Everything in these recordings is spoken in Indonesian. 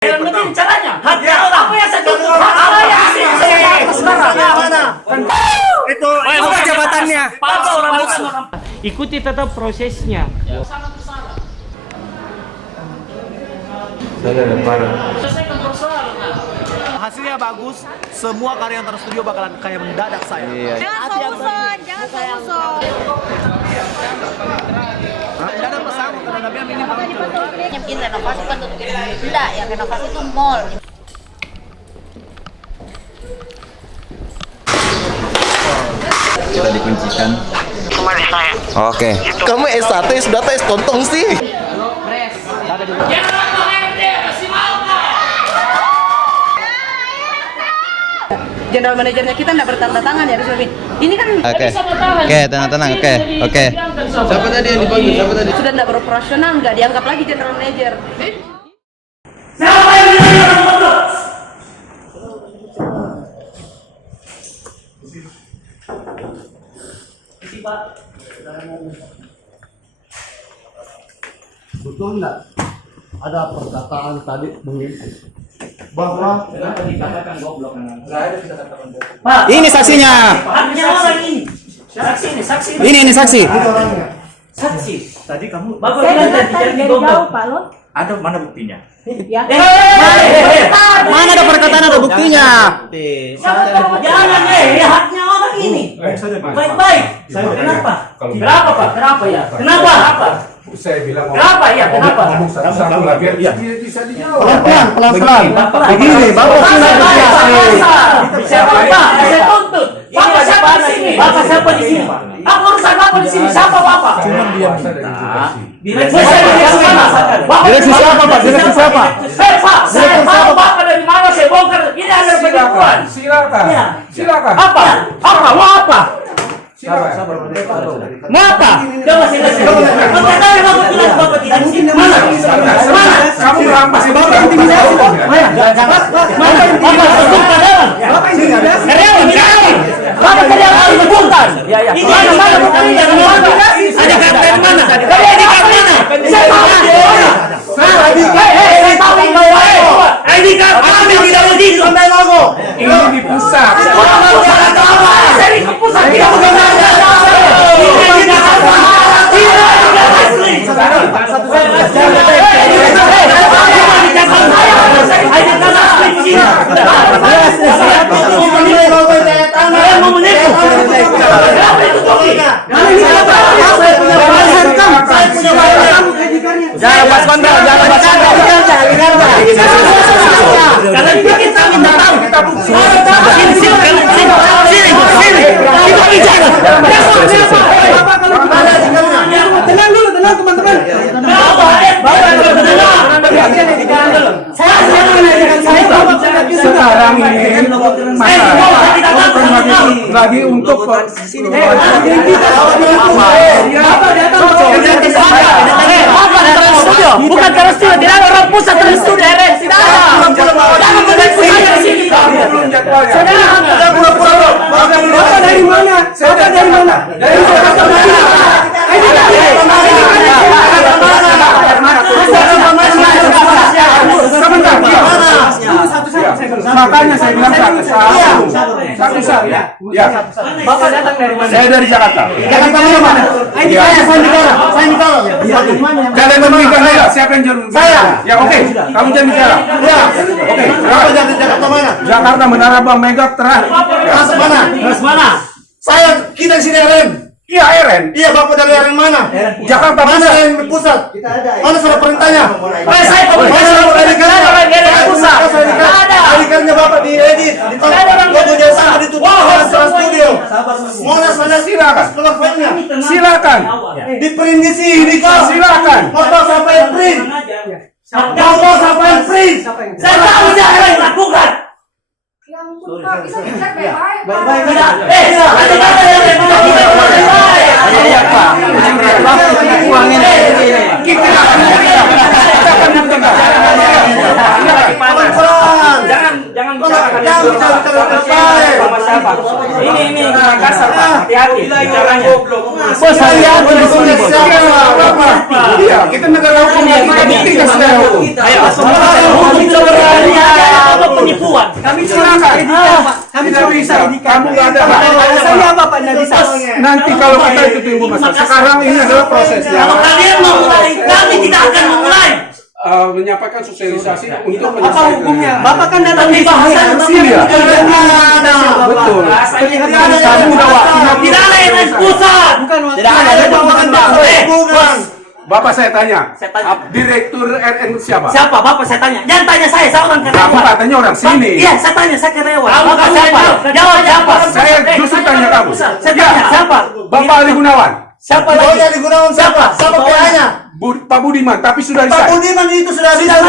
Dalam begini caranya. Hati apa yang saya tuntut? Apa yang mana? Itu apa jabatannya? Apa orang bukan? Ikuti tetap prosesnya. Sangat bersalah. Selesaikan persoalan. Hasilnya bagus, semua karya yang terstudio bakalan kayak mendadak saya. Jangan seuson, jangan seuson. Tidak ada pesangon karena Nabi ini Bikin renovasi kan untuk enggak ya, renovasi itu mall. Kita dikuncikan. Oke. Kamu S1 sudah tes tontong sih. General manajernya kita enggak bertanda tangan ya, Rizwin. Ini kan Oke, tenang. Oke. Siapa tadi yang dipanggil? Siapa tadi? sudah enggak beroperasional, enggak dianggap lagi general manager. Siapa yang bilang orang bodoh? Betul nggak ada perkataan tadi bahwa Pak, Ini saksinya. haknya orang ini. Saksi ini, saksi. Ini saksi. orangnya Saksi. Tadi kamu Bapak bilang tadi goblok. Pak Lo. ada mana buktinya? Ya. Mana ada perkataan ada buktinya? Jangan haknya orang ini. Baik-baik. Kenapa? Kenapa Pak? Kenapa ya? Kenapa? Apa? saya bilang Kenapa ya? Kenapa? ngomong satu-satu lagi ya bisa dijawab Pelan-pelan. Begini, Bapak Siapa Pak? Saya tuntut. Bapak siapa di sini? Bapak siapa di sini? Apa urusan Bapak di sini? Siapa Bapak? cuman dia minta Direksi mana? Direksi siapa, Pak? Direksi siapa? Pak, saya tahu Bapak dari mana saya bongkar. Ini ada penipuan. silakan Ya. silakan Apa? Apa? Mau apa? silakan Mau apa? Coba sini. Bapak tahu Bapak bilang Bapak tidak di sini. Mana? Mana? kamu rampas Mana? Bapak sebut karyawan. Karyawan. Bapak karyawan itu bukan. Ini mana buktinya? Ada kapten mana? Ada kapten mana? Saya tahu di mana? Saya tahu di mana? ID card kami tidak mau di sampai logo. ini di pusat Orang jalan apa? Saya di pusat tidak bukan ini tidak asli. Jangan pas kontrol, jangan pas kontrol. Kalian bikin kami tidak tahu. Sini. Kita bicara. Tenang dulu, teman-teman. sekarang ini lagi untuk Bukan terus studio, tidak ada orang pusat terus studio. Jangan menipu saya di sini. belum jadwalnya Bapak dari mana? makanya saya bilang satu ya Bapak datang dari mana? saya dari Jakarta Jakarta mana? ID saya Nikola. kalian meminta saya siapa yang juru Saya. ya oke kamu jangan bicara Ya. oke Bapak dari Jakarta mana? Jakarta Menara Bang Mega terakhir Kelas mana? Terus mana? Kita di sini RM. iya Eren Iya, Bapak dari RM mana? Jakarta Mana Pusat RM pusat? Mana surat perintahnya? Saya pusat. Adikannya Bapak diedit, logonya sama ditutup dengan kelas studio. Monas mana Silakan. keluar filenya? silakan Di print di sini kok. Silakan. Mau tahu siapa yang print? Mau tahu siapa yang print? Saya tahu siapa yang lakukan. Baik-baik. Tidak. Ada kata yang Iya, Pak. Uang ini. kita akan buktikan Pelan-pelan. Jangan bicara. Jangan bicara sama siapa? Ini kasar Pak. Hati-hati bicaranya. Bos hati-hati di sini bos. Iya, kita negara hukum, kita buktikan negara hukum. Ayo hukum sebenarnya apa penipuan? Kami silakan. Kami tidak bisa. Kamu nggak ada hak. Alasannya apa Pak Nadi? Nanti kalau kita itu timbul masalah. Sekarang ini adalah prosesnya. Kalau kalian mau mulai, kami tidak akan memulai. Menyampaikan sosialisasi untuk Apa menyelesaikan. hukumnya? Bapak kan datang di Bahasan sini ya? Betul. Betul. Kamu udah waktunya. Tidak ada yang pusat. Tidak ada. Bapak saya tanya. Saya tanya. Direktur RN siapa? Siapa? Bapak saya tanya. Jangan tanya saya orang Kamu karyawan. katanya orang sini. Iya, saya tanya, saya karyawan. Bapak siapa? Jawab siapa? Saya justru tanya kamu. Saya tanya siapa? Bapak Ali Gunawan. Siapa Oh, lagi? yang digunakan siapa? Siapa PA-nya? Pak Budiman, tapi sudah Pak resign. Budiman itu sudah bisa. Saya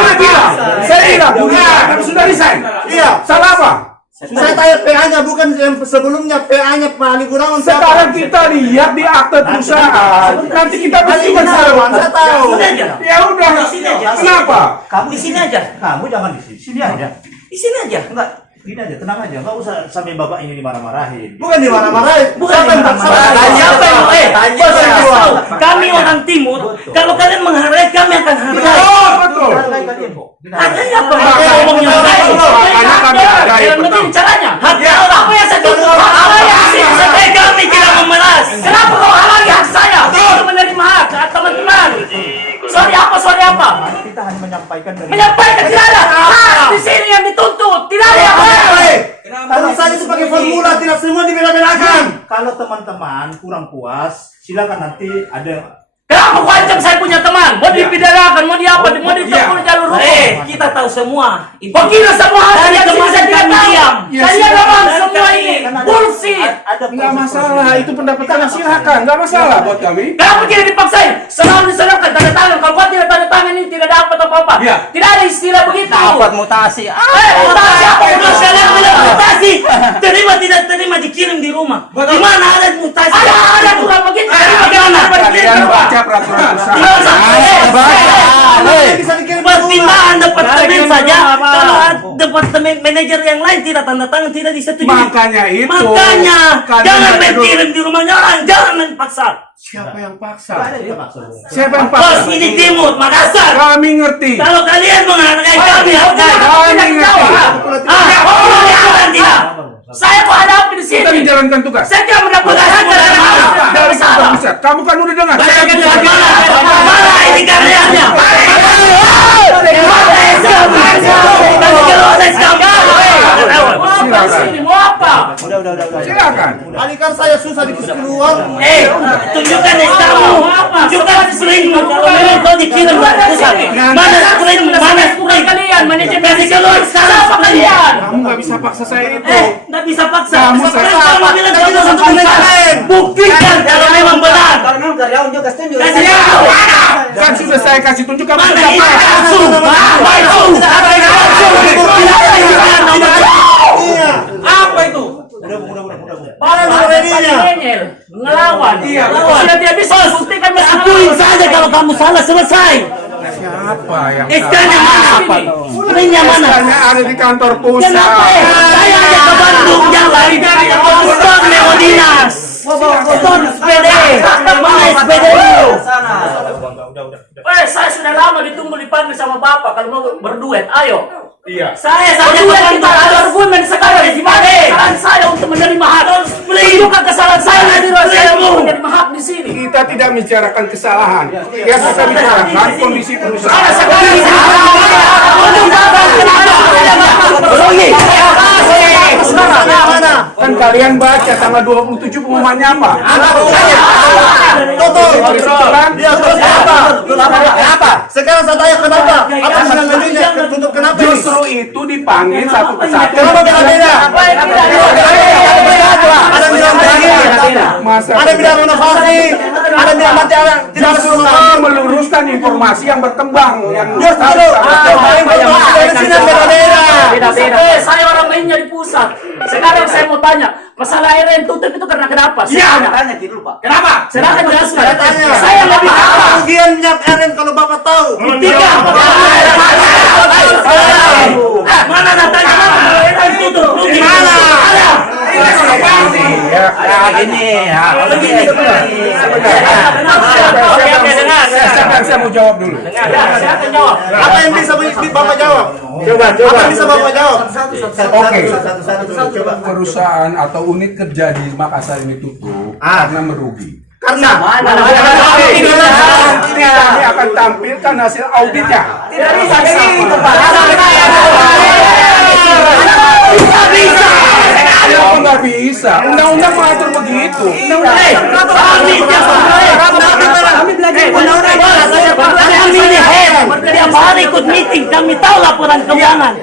udah bilang. Saya bilang Budiman, tapi sudah resign. Iya. Salah apa? Saya tanya PA-nya, bukan yang sebelumnya. PA-nya Pak Ali Gunawan siapa? Sekarang kita lihat di akte perusahaan. Nanti kita buktikan Gunawan, saya tahu. Sudah aja. Ya udah. Di sini aja. Kenapa? Kamu di sini aja. Kamu jangan di sini, sini aja. Di sini aja. Enggak, gini aja, tenang aja. Enggak usah sampai bapak ini dimarah-marahin. Bukan dimarah-marahin. Bukan Siapa yang dimarah-marahin. paksa? Siapa yang Tanya. bos saya kasih tahu. Kami orang timur. Kalau kalian menghargai, kami akan hargai. Betul. Hargai apa? Hargai. Ngomongnya hargai. Makanya kami hargai. Jangan begini caranya. Hargai apa yang saya tuntut? Apa yang sampai kami tidak memeras? Kenapa kau halangi hak saya? Untuk menerima hak teman-teman. Sorry apa? Kita hanya menyampaikan dari Menyampaikan tidak ada hak di sini yang dituntut. Tidak ada yang boleh. Kalau saya itu pakai formula, tidak semua dibela-belakan. Kalau teman-teman kurang puas, silakan nanti ada Kenapa kau ancam saya punya teman? Mau dipidanakan, mau diapa, mau ditempuh jalur hukum. Kita tahu semua. Kau kira semua hal yang bisa tidak tahu. Kalian memang semua ini bullshit. Nggak masalah, itu pendapat Anda silakan, nggak masalah buat kami. Kenapa tidak dipaksain? Selalu diserahkan tanda tangan. Kalau kau tidak tanda tangan ini tidak dapat apa-apa. Iya. Tidak ada istilah begitu. Dapat mutasi. Mutasi apa? Udah kalian bilang mutasi. Terima tidak terima dikirim di rumah. Di mana ada mutasi? Ada kurang begitu. Bagaimana? Kalian baca peraturan Bisa dikirim Pertimbangan departemen saja. Kalau departemen manajer yang lain tidak tanda tangan tidak disetujui. Makanya itu. Makanya Kalian jangan baca main dulu. kirim di rumahnya orang. Jangan main paksa. Siapa yang paksa? kita maksud. Siapa yang Bos paksa? ini timur Makassar. Kami ngerti. Kalau kalian menghargai kami hargai. Kami ngerti. Tidak. Saya mau hadapi di sini. Kita menjalankan tugas. Saya tidak mendapatkan hak dari Dari kantor pusat. Kamu kan udah dengar. Saya mana ini karyanya? Mau apa? silakan. Alihkan saya susah dikasih keluar. Tunjukkan kamu. Tunjukkan spring. Kalau memang kau dikirim dari pusat. Mana spring? Mana spring kalian? Manajemen keluar sekarang kalian. Kamu nggak bisa paksa saya itu. Nggak bisa paksa. Kamu Sekarang saya- kamu bilang Kita kamu tidak satu bisa pusat. lain. Buktikan kalau memang benar. Kalau memang karyawan juga setuju. Kasih tahu. Kan sudah saya kasih tunjuk kamu Mana sudah ini apa? langsung? Langsung. Iya. Apa itu? Mana nomornya? Ngelawan. Iya, Sudah tidak bisa buktikan akuin saja kalau kamu salah selesai. Siapa yang SK-nya mana? Springnya mana? Sekarang ada di kantor pusat. Kenapa? Saya aja ke Bandung jalan. Stop lewat dinas. Stop SPD. Mana SPD lu? Saya sudah lama ditunggu dipanggil sama bapak kalau mau berduet. Ayo. Iya. Saya saja kita ada argumen sekarang di mana? Kesalahan saya untuk menerima hak. Tunjukkan kesalahan saya nanti saya mau menerima hak di sini. Kita tidak membicarakan kesalahan. Ya kita bicarakan kondisi perusahaan. Kan kalian baca tanggal 27 pengumumannya apa? Toto. Kan? Dia terus kenapa? Sekarang saya tanya kenapa? Apa yang menjadinya tutup kenapa? Justru itu dipanggil satu persatu. Kenapa beda-beda? Ada bilang begini, Masa ada bilang renovasi, ada bilang mati tidak ada justru suruh kami meluruskan informasi yang berkembang yang Justru informasi dari sini beda-beda. Saya orang mainnya di pusat. Sekarang saya mau tanya, masalah RN tutup itu karena kenapa? Saya tanya. Kenapa? Saya akan jelaskan. Saya tanya. Saya lebih Apa tahu. kerugiannya RN kalau Bapak tahu? Tiga. begini. Begini. Saya mau jawab dulu. Saya akan jawab. Apa yang bisa Bapak jawab? Coba. Apa yang bisa Bapak jawab? Oke. Coba. Perusahaan atau unit kerja di Makassar ini tutup karena merugi. Karena Kami akan tampilkan hasil auditnya. Tidak bisa begitu, Pak. Bisa. Kenapa nggak bisa? Undang-undang mengatur begitu. Tiap hari ikut meeting, kami tahu laporan keuangan.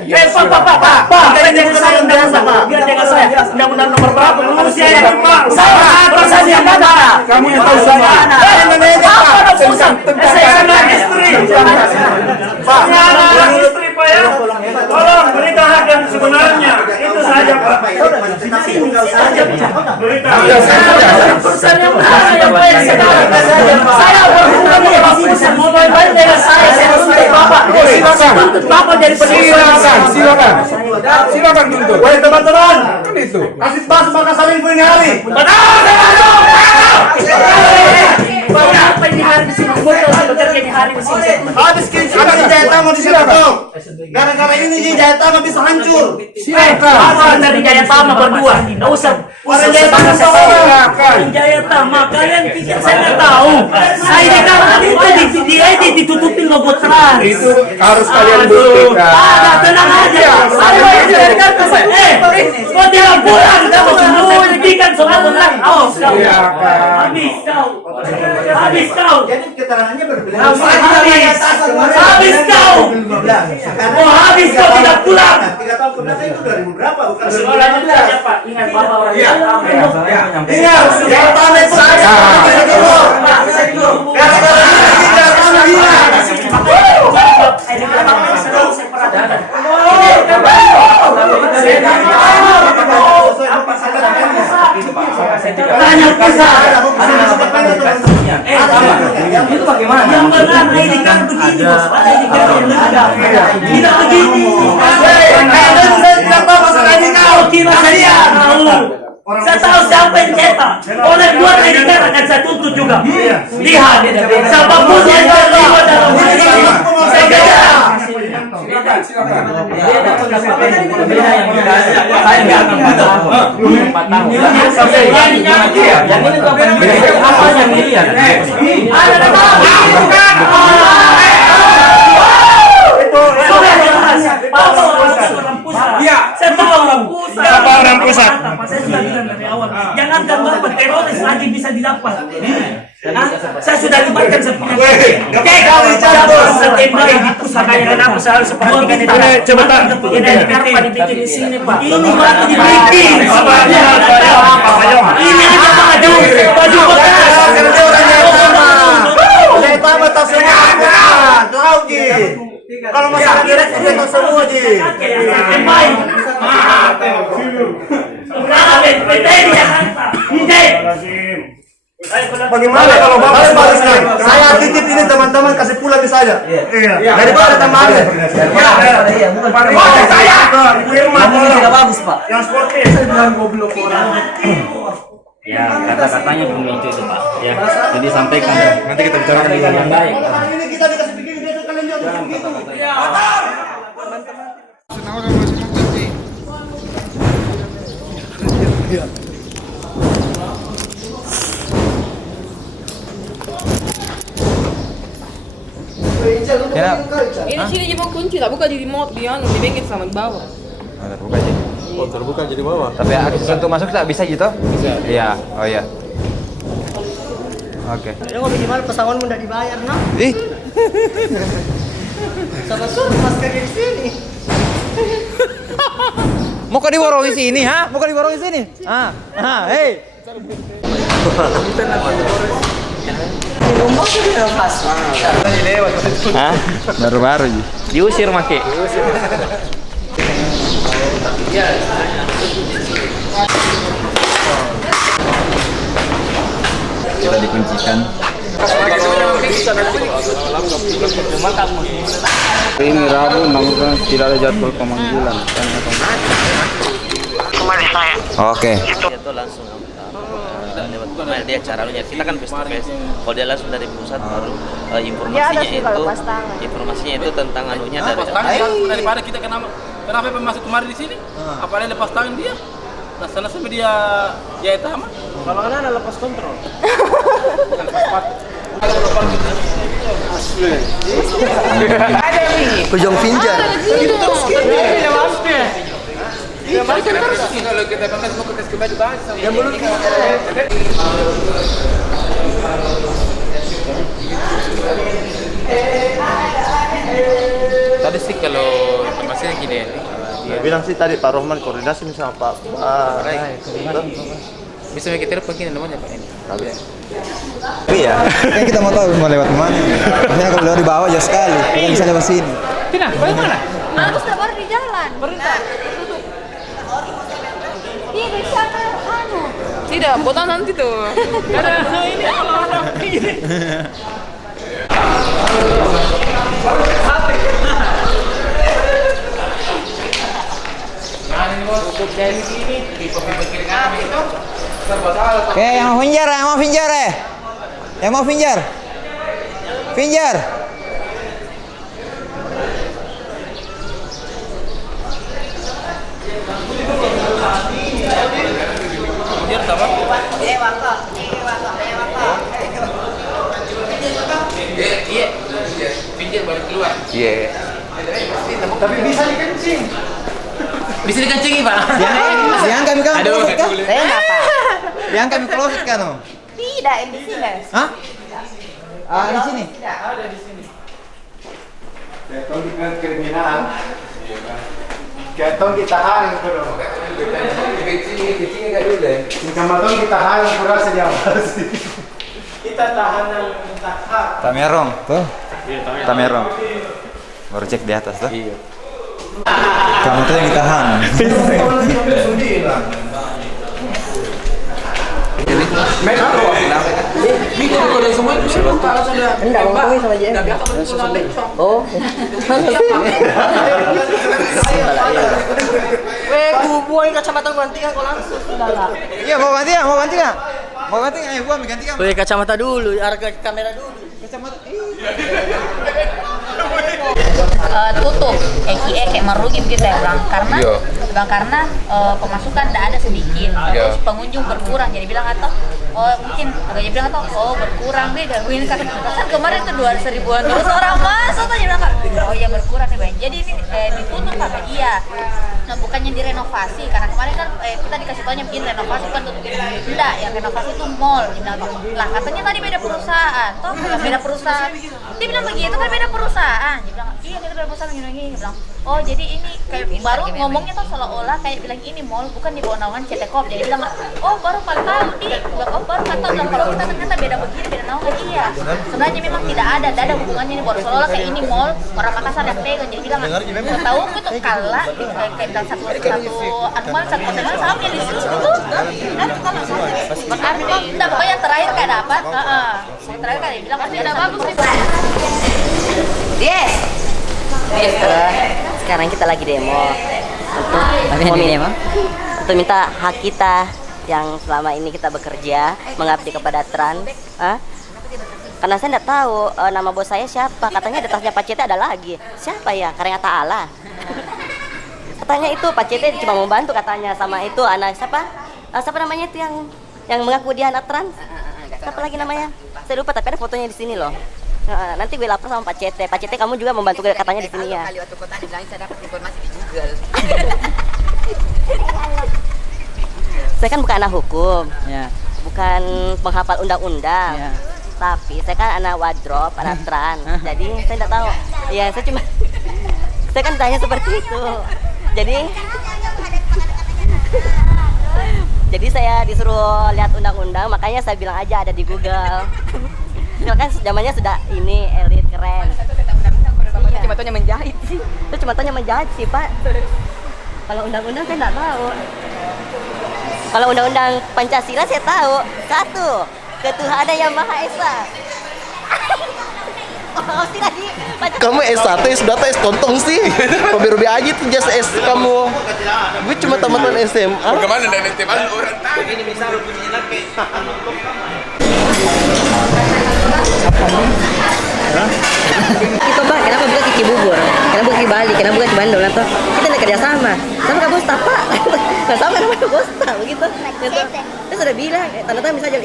Undang-undang nomor berapa? Saya Kamu yang tahu sama. Tolong berita hak yang sebenarnya. Itu saja, Pak. Berita. saya berhubungan dengan bisnis mobile baik dengan saya harus dari Bapak. Tuntut Bapak dari Silakan tuntut. Woi teman-teman, Kan itu. kasih pas Makassar Info ini hari. Berapa ini hari di sini? Bekerja di hari di sini. Habis ada di Jayatama di situ tuh. Gara-gara ini di Jayatama bisa hancur. Silakan dari Jayatama berdua. Nggak usah. Orang Jayatama Silakan. Jayatama kalian pikir saya nggak tahu. Saya di kamar itu diedit ditutupin logo trans. Itu harus kalian buktikan. Ada tenang aja. Kau tidak pulang kamu sembunyikan soal benar. Awas kau. Habis kau. Habis kau. Jadi keterangannya berbeda. Habis kau. Oh habis kau tidak pulang. 3 tahun kebelakang itu 2000 berapa? Bukan Sekolahnya saja Pak. Ingat Bapak orang Jayatama. Ingat, Jayatama itu saya bisa dulu. Gara-gara ini Jayatama hilang. Tanya pusat. Itu bagaimana? Yang benar ini kan begini bos. Ini kan yang benar. Tidak begini. Saya tidak tahu masalah ini kau. Kira saya tahu. Saya tahu siapa yang cetak. Oleh dua ini kan akan saya tuntut juga. Lihat, siapapun yang terlibat dalam hal ini, saya kejar. Silakan. Saya tahu orang pusat. Saya sudah bilang dari awal. Jangankan Bapak teroris lagi bisa didapat. Saya sudah libatkan sepunya. Setembak di pusat kenapa saya harus seperti ini? Cepetan. Ini kenapa dibikin di sini Pak? Ini baru dibikin. Ini aja baju bekas. Jayatama tak semua. Tahu Ji. Kalau masalah direksi dia tak semua Ji. Bagaimana kalau Bapak balaskan? Saya titip ini teman-teman kasih pulang ke saya. Daripada temannya. Saya Firman Tidak bagus Pak. yang sportif. Ya, kata-katanya pemicu itu Pak. Ya, jadi sampaikan. Nanti kita bicarakan dengan yang baik. Ini kita dikasih begini besok kalian juga begitu. Ini sini dia mau kunci, tak buka di remote dia, di bengkel sama di bawah. Terbuka jadi bawah. Tapi akses untuk masuk tak bisa gitu? Bisa. Iya. Oh iya. Oke. Lu mau gimana pesangonmu udah dibayar, nah? Ih. Sama suruh masker di sini. Mau kau diborongin sini, ha? Mau kau diborongin sini? Hei. Hah? Baru-baru ji. Diusir make. Kita dikuncikan. Ini Rabu, namun tidak ada jadwal pemanggilan. Oke. lewat email dia caranya. Kita kan face to face. Kalau dia langsung dari pusat baru informasinya itu tentang anunya dari daripada kita kenapa masuk kemarin di sini? Apalagi lepas tangan dia. Nah, sana sampai dia itu sama. Kalau anak lepas kontrol. Kujong Finjar. Kalau kita pakai mau pakai baju baju. Yang belum tadi sih kalau informasinya gini. Dia bilang sih tadi Pak Rohman koordinasi sama Pak. Bisa kita telepon gini namanya Pak ini. Iya. Kan kita mau tahu mau lewat mana. Maksudnya kalau lewat di bawah jauh sekali, kita bisa lewat sini. Tina, bagaimana? Bagus dah baru di jalan. Iya, di sana anu. Tidak, botan nanti tuh. Karena ini orang ini. Oke, yang mau Finjar, Yang mau Finjar. Dia apa? Iya. Pinjam baru keluar. Iya. Tapi bisa dikencing. Bisa dikencingi, Pak. Yang kami kan closet kan? Kenapa? Yang kami closet kan? Tidak, yang di sini. Hah? Di sini. Ketong di kriminal. Ketong ditahan bro. Kencingnya enggak dulu deh. Kamatong ditahan pura sejauh. Kita tahanan tahan. Tamerong tuh. Tamerong. Baru cek di atas tuh. Iya. Kamu tuh yang ditahan. Enggak, mau kuis sama dia. Oh. Kubuang kacamata ganti kan kau langsung. Iya, mau ganti nggak? Mau ganti nggak? Gua ambil ganti kan? Kacamata dulu, harga kamera dulu. Kacamata. Tutup kayak merugi begitu ya bang karena pemasukan tidak ada sedikit terus pengunjung berkurang jadi bilang atau mungkin agaknya bilang atau berkurang deh gangguin kan kemarin itu 200.000-an terus orang masuk aja bilang ya berkurang nih bang jadi ini ditutup apa iya nah bukannya direnovasi karena kemarin kan kita dikasih taunya bikin renovasi kan tutupin enggak yang renovasi itu mall dia bilang lah katanya tadi beda perusahaan beda perusahaan dia bilang begitu kan beda perusahaan dia bilang iya kita beda perusahaan gini dia bilang oh jadi ini kayak baru ngomongnya tuh seolah-olah kayak bilang ini mall bukan di bawah naungan CT Corp jadi bilang oh baru 4 tahun bilang baru 4 tahun bilang kalau kita ternyata beda begini beda naungan iya sebenarnya memang tidak ada hubungannya nih baru seolah kayak ini mall orang Makassar yang pegang jadi bilang tahu aku tuh kalah kayak bilang satu anuman satu konsumen sama yang di situ dan kalau berarti enggak pokoknya yang terakhir kayak dapat yang terakhir kayak bilang masih ada bagus nih yes sekarang kita lagi demo untuk minta hak kita yang selama ini kita bekerja mengabdi kepada Trans. Karena saya tidak tahu nama bos saya siapa. Katanya di tasnya Pak Cete ada lagi. Siapa ya? Karya Ta'ala. Katanya itu Pak Cete cuma membantu katanya sama itu anak siapa? Siapa namanya itu yang mengaku dia anak Trans? Siapa lagi namanya? Saya lupa tapi ada fotonya di sini loh. Nanti gue lapor sama Pak Cete. Pak Cete kamu juga membantu katanya di sini ya. Kali waktu kota dibilang saya dapat informasi di Google. Saya kan bukan anak hukum, bukan penghafal undang-undang, tapi saya kan anak wardrobe, anak Trans. Jadi saya tidak tahu. Ya saya kan tanya seperti itu. Jadi saya disuruh lihat undang-undang, makanya saya bilang aja ada di Google. Kan zamannya sudah ini elit keren. Cuma tanya menjahit sih. Itu cuma tanya menjahit sih Pak. Kalau undang-undang saya nggak tahu. Kalau undang-undang Pancasila saya tahu. 1. Ketuhanan yang Maha Esa. Pasti lagi. Kamu S1, S2, S tontong sih. Hobi-hobi aja tuh jas S kamu. Gue cuma tamatan SMA. Bagaimana dari teman orang Begini misal lu punya laki. Itu Pak, kenapa bukan ke Cibubur? Kenapa bukan ke Bali? Kenapa bukan ke Bandung? Atau kita nak kerja sama ke Bosta Pak. Nah sama namanya Bosta begitu. Saya sudah bilang, tanda tangan bisa aja.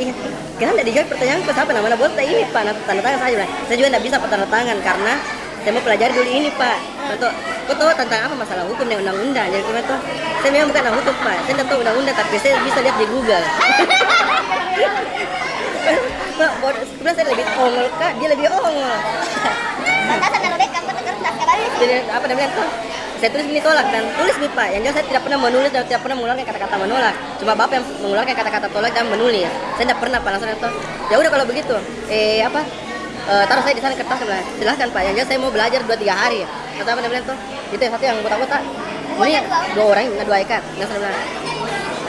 Kenapa tidak dijawab pertanyaanku siapa nama Bosta ini Pak? Nah, tanda tangan saja. Saya juga tidak bisa tanda tangan karena saya mau pelajari dulu ini Pak. Untuk kau tahu tentang apa masalah hukum dan undang-undang. Jadi gimana tuh? Saya memang bukan ahli hukum Pak. Saya tidak tahu undang-undang tapi saya bisa lihat di Google. Sebenarnya saya lebih ongol Kak, dia lebih ongol. Jadi apa namanya tuh? Saya tulis ini tolak dan tulis nih Pak. Yang jelas saya tidak pernah menulis dan tidak pernah mengeluarkan kata-kata menolak. Cuma Bapak yang mengeluarkan kata-kata tolak dan menulis. Saya tidak pernah Pak langsung itu. Ya udah kalau begitu, taruh saya di sana kertas sebelah. Silahkan Pak. Yang jelas saya mau belajar 2-3 hari. Kata apa namanya tuh? Itu yang satu yang kotak-kotak. Ini 2 orang, 2 ikat. Yang sebelah.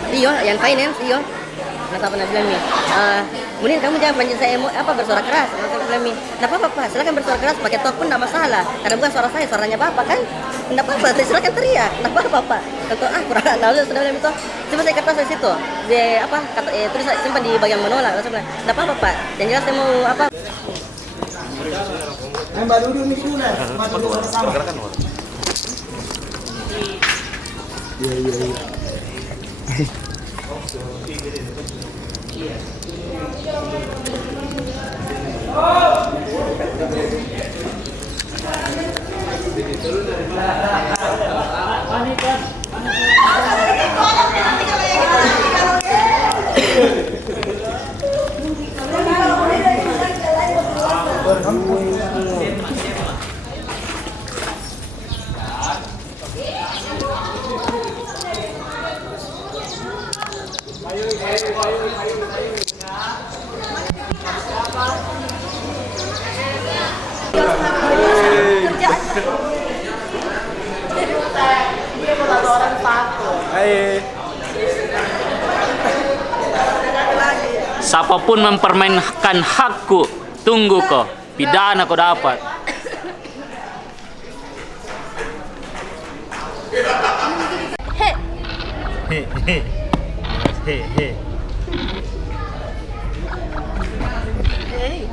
Iyo, yang finance, iyo. Nggak apa bilang nih. Kemudian kamu jangan panggil saya bersuara keras. Nggak bilang nih. Nggak apa-apa Pak, silakan bersuara keras pakai tok pun nggak masalah. Karena bukan suara saya, suaranya Bapak kan. Nggak apa-apa, silakan teriak. Nggak apa-apa Pak. Contoh kurang tahu sudah bilang itu. Simpan saya kertas di situ. Tulis simpan di bagian menolak. Nggak apa-apa Pak. Yang jelas saya mau apa? Mbak Dudu ini dulu lah. Mbak Dudu sama. Iya. Siapapun mempermainkan hakku, tunggu kok, pidana kau dapat.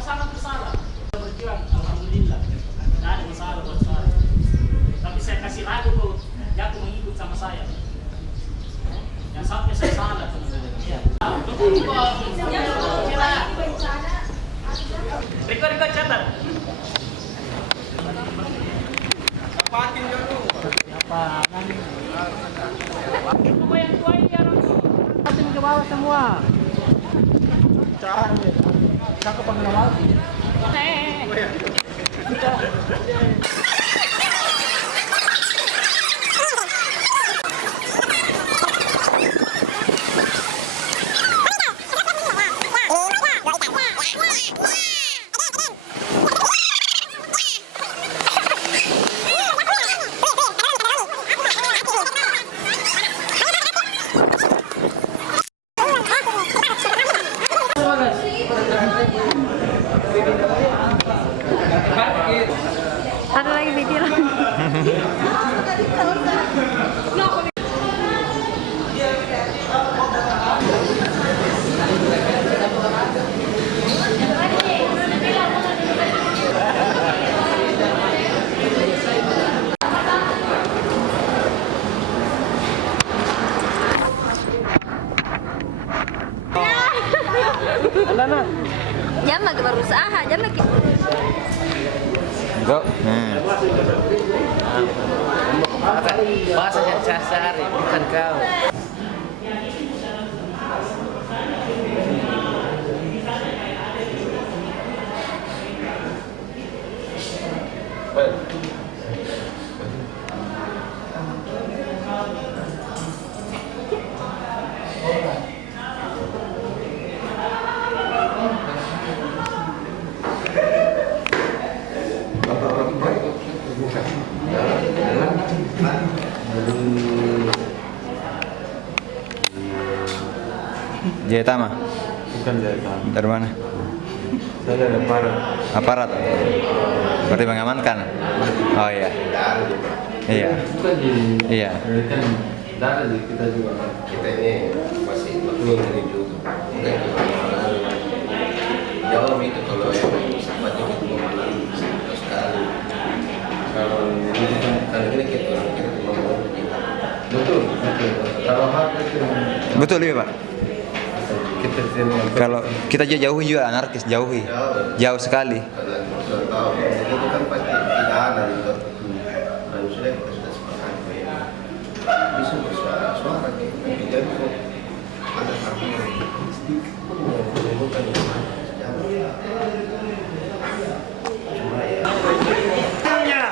Sangat bersalah. Berjuang, alhamdulillah. Tidak ada masalah buat saya. Tapi saya kasih ragu kau jatuh mengikut sama saya. Yang sampai saya salah sebenarnya. Record catat. Dapatin dulu. Apa? Semua yang tua ini orang dapatin ke bawah semua. Cakep pengenal. Ada lagi video. Jangan berusaha, jangan Enggak. Bahasa yang sehari bukan kau. Jaya Tama. Bukan Jaya Tama. Dari mana? Saya ada aparat. Berarti mengamankan. Oh iya. Iya. Iya. Kita ini masih betul ini juga. Jauh itu kalau yang sifatnya kita mana sekali. Kalau ini kita cuma mau betul. Kalau hak itu Betul ya Pak. Kalau kita jauhi juga anarkis, jauh sekali. karena kita tahu itu kan pasti tidak ada itu. Manusia kita sudah sepakat bisa bersuara kita jadi kok ada artinya bukan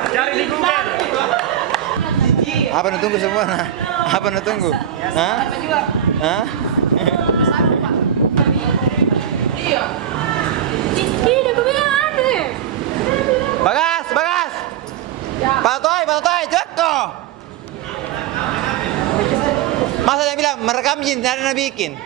Cari di Google. Apa nu tunggu semua? Apa nu tunggu? Hah? Hah? Bagas! Patoy, Joko! Masa dia bilang merekam jin, ada bikin.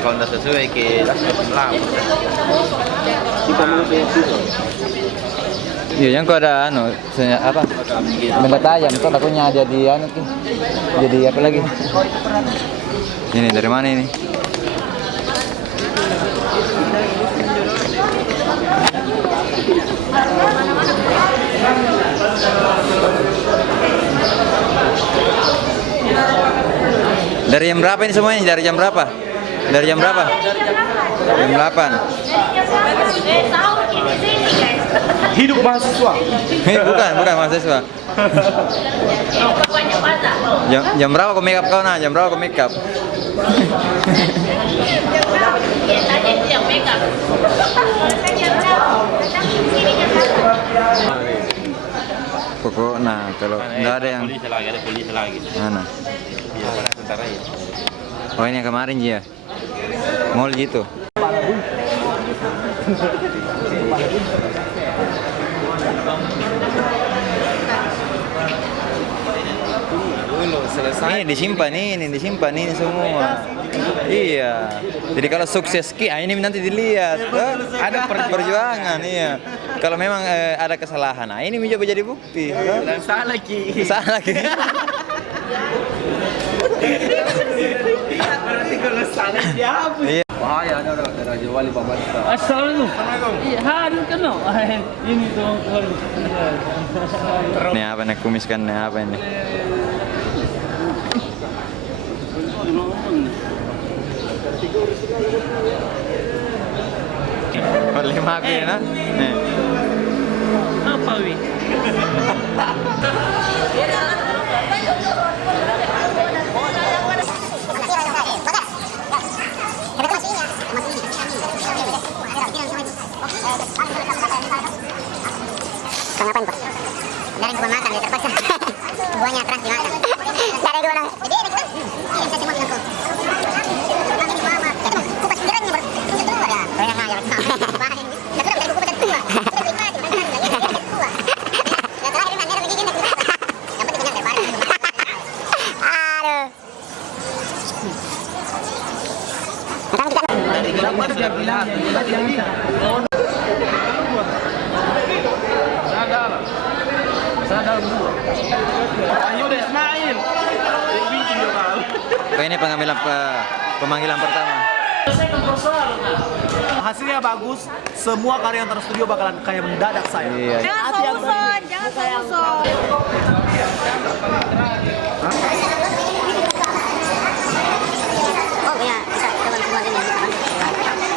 Kalau tidak sesuai ke lapor. Iya, yang kau ada apa? Benda tajam, kau takutnya jadi jadi apa lagi? Ini dari mana ini? Dari jam berapa ini semuanya? Dari jam berapa? Dari jam berapa? Jam 8. Hidup mahasiswa. Bukan mahasiswa. Jam berapa kau make up kau? Jam berapa kau make up? Pokoknya kalau nggak ada yang polisi lagi. mana? Biasa tentara ya. Oh ini yang kemarin ya. Mall gitu. Ini disimpan ini semua. Iya. Jadi kalau sukses ini nanti dilihat. Ada perjuangan, iya. Kalau memang ada kesalahan, ini mencoba jadi bukti. Dan salah Ki. Berarti kalau salah dihapus. Iya. Wali Assalamualaikum. Iya, hadir kan Ini tuh. Nih apa nih kumiskan nih apa ini? Kau 5 aku ya, nah? Nih. Apa wi? Ngapain kok? Dari gua makan dia terpaksa. Buahnya terang dimakan. Dari gua orang. Jadi ini kan. Ini saya semua bilang kok. Kami di mama. Kupas gerangnya bertunjuk dua ya. Banyak aja. Bahan ini. Ya sudah dari kupas dua. Sudah dipakai dan lagi dua. Ya terakhir ini ada begini. Yang penting punya terbaru. Aduh. Oh, ini pemanggilan pertama. Hasilnya bagus, semua karya antar studio bakalan kayak mendadak saya. Iya. Jangan seuson, jangan seuson. Oh ya, kita coba semua ini.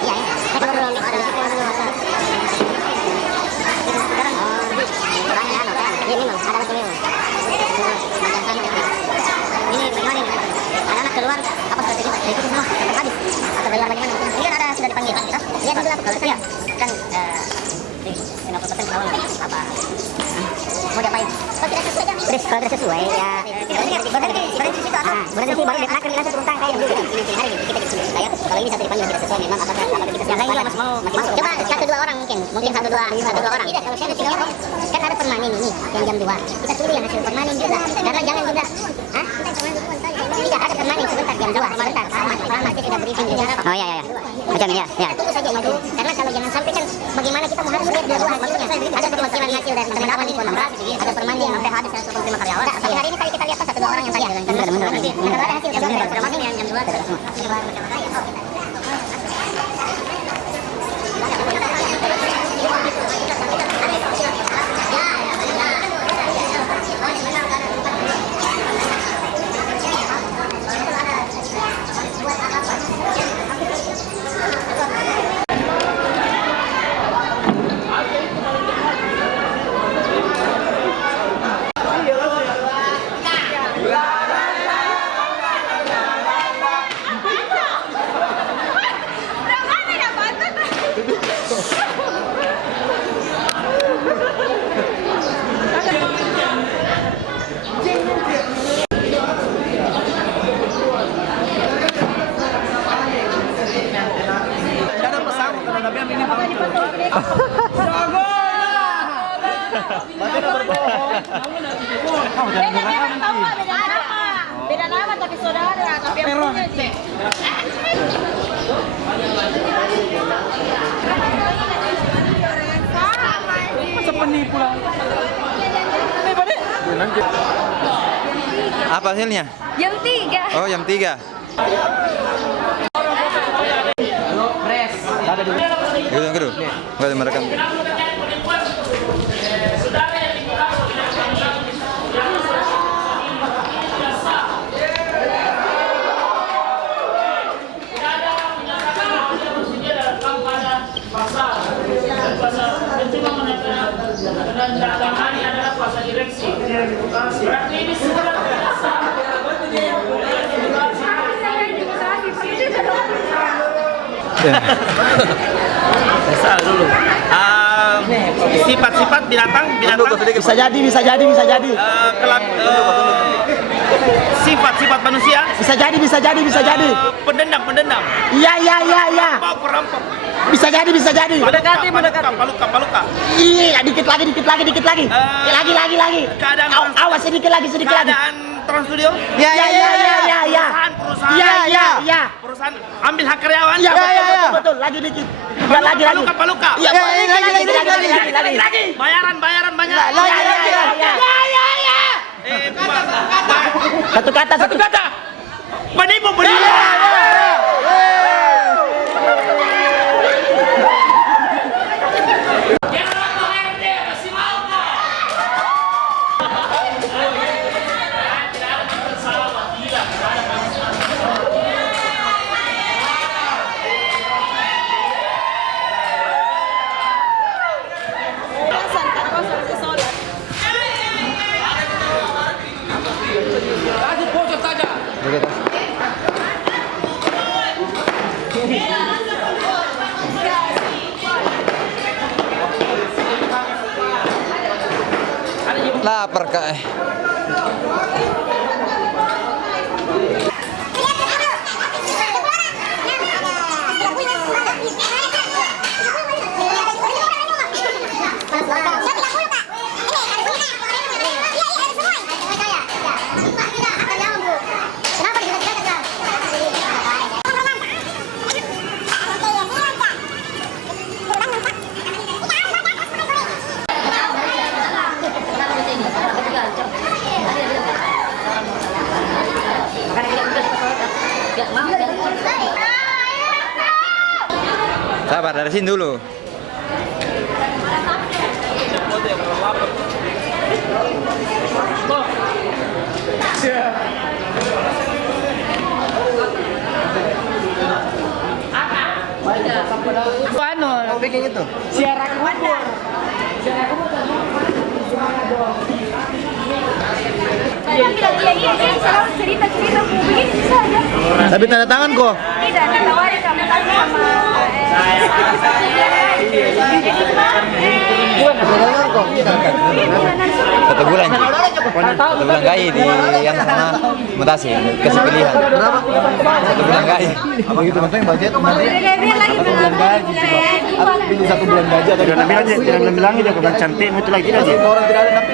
Iya ya. Kita belum ada masa. Sekarang banyak kan. Ini memang ada lagi memang. Ini bagaimana ini? Anak-anak keluar apa strategi? Ikut semua sampai habis. Atau bagaimana bagaimana? Ini kan ada sudah dipanggil. Iya dulu aku kalau saya kan 50% awal apa? Mau diapain? Kalau tidak sesuai aja. Kalau tidak sesuai ya. Berarti situ apa? Berarti baru dia akan bilang turun tangan yang dulu. Ini hari ini kita disini saya kalau ini satu dipanggil tidak sesuai memang apakah kita yang lain juga masih mau masuk. Coba 1-2 orang mungkin satu dua orang. Tidak kalau saya nanti kan ada permanen ini yang jam 2. Kita suruh yang hasil permanen juga. Karena jangan juga. Hah? Tidak ada permanen sebentar jam 2. Sebentar. Sama saya sudah briefing juga. Oh iya. Macam ya. Tunggu saja itu. Karena kalau jangan sampai kan bagaimana kita mau harus lihat dua-dua maksudnya. Ada perwakilan hasil dari teman-teman di Pondok ada permanen sampai habis 125 karyawan. Tapi hari ini kali kita lihat 1-2 orang yang tadi. Kalau ada hasil permanen yang jam 2 semua. Beda nama tapi saudara, tapi yang punya sih. Masa penipu lah. Apa hasilnya? Jam 3. Oh, jam 3. Tunggu. Enggak ada merekam. Saya dulu. Sifat-sifat binatang Bisa jadi. Sifat-sifat manusia Bisa jadi. pendendam. Iya. Perampok. Bisa jadi. Mendekati. Paluka. Iya, dikit lagi. Lagi. Keadaan Awas sedikit lagi. keadaan Trans Studio. Ya. Perusahaan. Iya. Perusahaan ambil hak karyawan. Iya, betul. Lagi dikit. Lagi. Paluka. Iya, lagi. Bayaran banyak. Ya. Satu kata. Penipu. Lapar kak. Sabar, dari sini dulu. Ano, bikin itu. Siaran mana? Iya, selalu cerita-cerita begini bisa aja. Tapi tanda tangan kok. Tidak, tawarin kamu tanya sama Satu bulan gaji di yang sana mutasi kasih pilihan. Berapa? 1 bulan gaji. Apa gitu maksudnya budget nanti? Bulan gaji. Pilih 1 bulan gaji atau Jangan bilang aja, jangan bilang aja kalau cantik itu lagi aja. orang tidak ada nanti.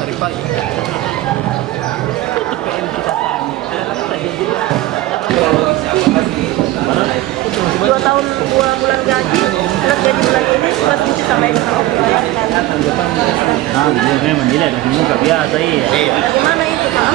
Dari pagi. Dua tahun 2 bulan gaji, terus gaji bulan ini plus bisa sampai Nah, dia memang gila, dari muka biasa iya. bagaimana itu Pak?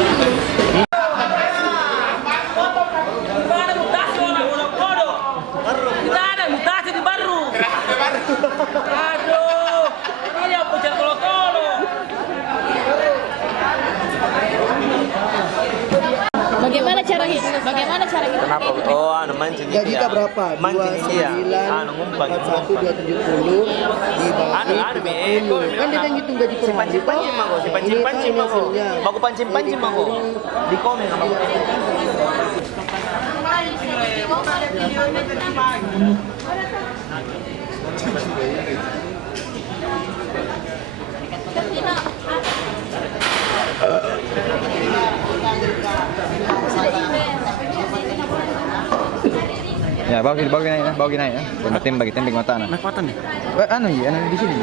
Bagaimana cara kita? Kenapa? Oh, anu mancing Gaji kita berapa? Mancing iya. 29, Anu ngumpang. 41, 270 dibagi 30. Kan dia kan ngitung gaji per hari. Pancing mangko, si pancing mangko. Baku pancing mangko. Di komen sama aku. Ya, bawa naik ya. Tembak mata anak. Naik mata nih. Anu ya, anu di sini.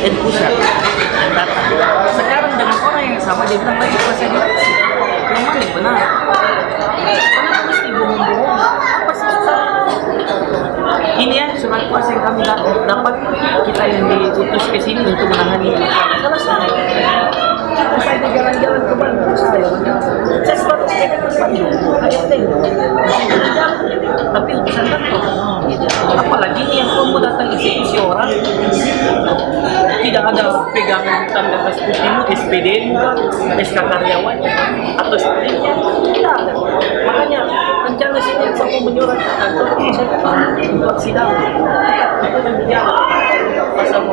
FN pusat yang datang. Sekarang dengan orang yang sama dia bilang lagi kuasa direksi. Yang mana yang benar? Kenapa mesti bohong-bohong? Apa sih susah? Ini ya surat kuasa yang kami dapat, kita yang diutus ke sini untuk menangani selesai. Saya di jalan-jalan ke Bandung, saya selalu ke Bandung, tapi urusan kantor. Apalagi ini yang kamu datang institusi orang, tidak ada pegangan tanda kasih SPD, SK karyawannya, atau sebagainya, tidak ada. Makanya rencana sini saya mau menyurat ke kantor untuk sidang, itu yang berjalan. Pasal mau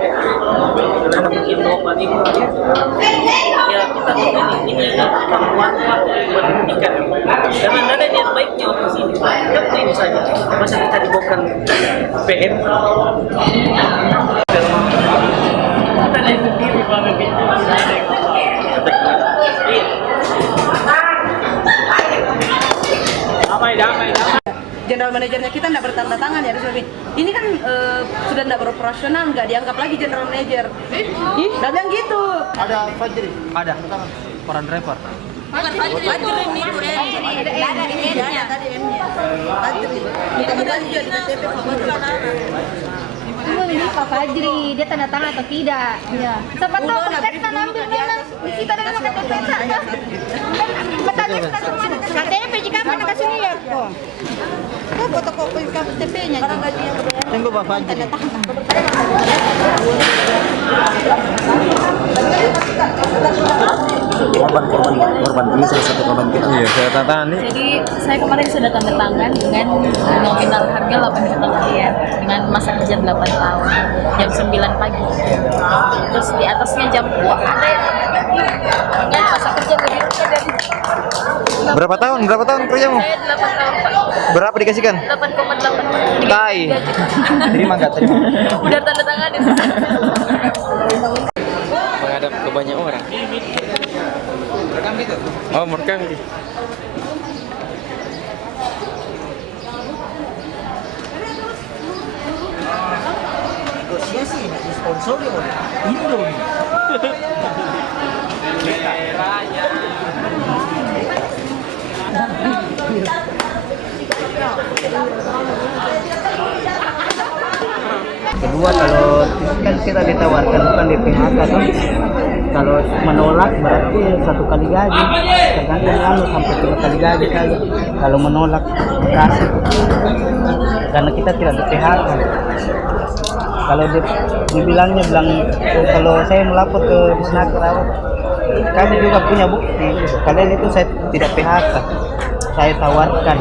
bikin doa ini, ya kita ini buat ikan. Jangan ada niat baiknya orang sini, kan ini saja. Masa kita dibongkar PM. Kita lihat sendiri bang begitu. Damai. General manajernya kita tidak bertanda tangan ya, ini kan sudah tidak beroperasional, nggak dianggap lagi general manager. Udah bilang gitu. Ada Fajri? Ada. Peran driver. Fajri ini ada M-nya. Tadi M-nya. Fajri. Mudah-mudahan juga di KTP ini Pak Fajri, dia tanda tangan atau tidak. Iya. Siapa tahu kita ambil memang kita ada makan KTP saja. Katanya PJK mana kasih lihat kok. Kok fotokopi KTP-nya. Tunggu Pak Fajri. Tanda tangan. Korban ini salah satu korban kita. Iya, saya tanda tangan nih. Jadi saya kemarin sudah tanda tangan dengan nominal harga 8 juta rupiah dengan masa kerja 8 tahun jam 9 pagi. Terus di atasnya jam ada dengan masa kerja lebih rendah dari Berapa tahun kerjamu? saya 8 tahun Pak. Berapa dikasihkan? 8,8. Tai. Terima enggak? Terima. Udah tanda tangan itu. Menghadap ke banyak orang. Oh, merekam gitu. Negosiasi, sponsor Indo. Kedua, kalau kan kita ditawarkan bukan di PHK kan, kalau menolak berarti 1 kali gaji, tergantung sampai 3 kali gaji saja. Kalau menolak kasih, karena kita tidak di PHK. Kalau dibilangnya kalau saya melapor ke Menaker Awak, kami juga punya bukti. Kalian itu saya tidak PHK, saya tawarkan.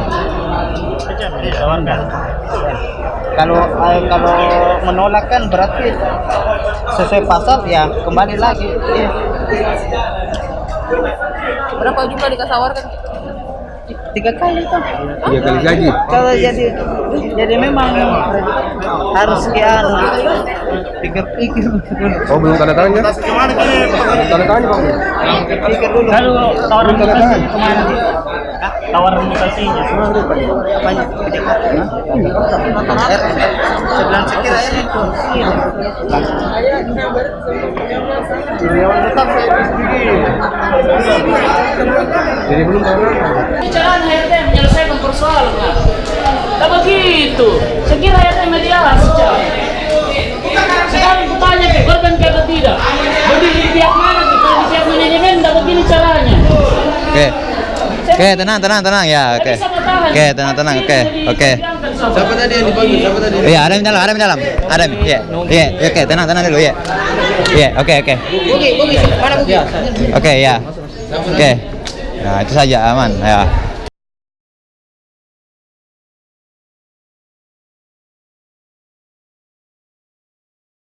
Kalau menolak kan berarti sesuai pasal ya kembali lagi. Ya. Berapa jumlah ditawarkan? 3 kali tuh. 3 kali gaji. Kalau jadi memang harus pikir-pikir. Oh, belum tanda tangan ya? Tanda tangan Bang. Pikir dulu. Kalau tawaran kemana? Tawaran mutasinya banyak sebelah sekira itu tetap Jadi belum tawaran. Bicaraan HRD menyelesaikan persoalan. Tak begitu. Sekira HRD mediasi. Sekarang kutanya ke korban atau tidak. Berdiri di pihak mana? Kalau di pihak manajemen, tak begini caranya. Oke, tenang ya. Oke, tenang. Oke. Siapa tadi yang dipanggil? Siapa tadi? Iya, ada di dalam. Iya. Oke, tenang dulu ya. Iya, oke. Bugi, mana Bugi? Oke, ya. Oke. Nah, itu saja aman ya.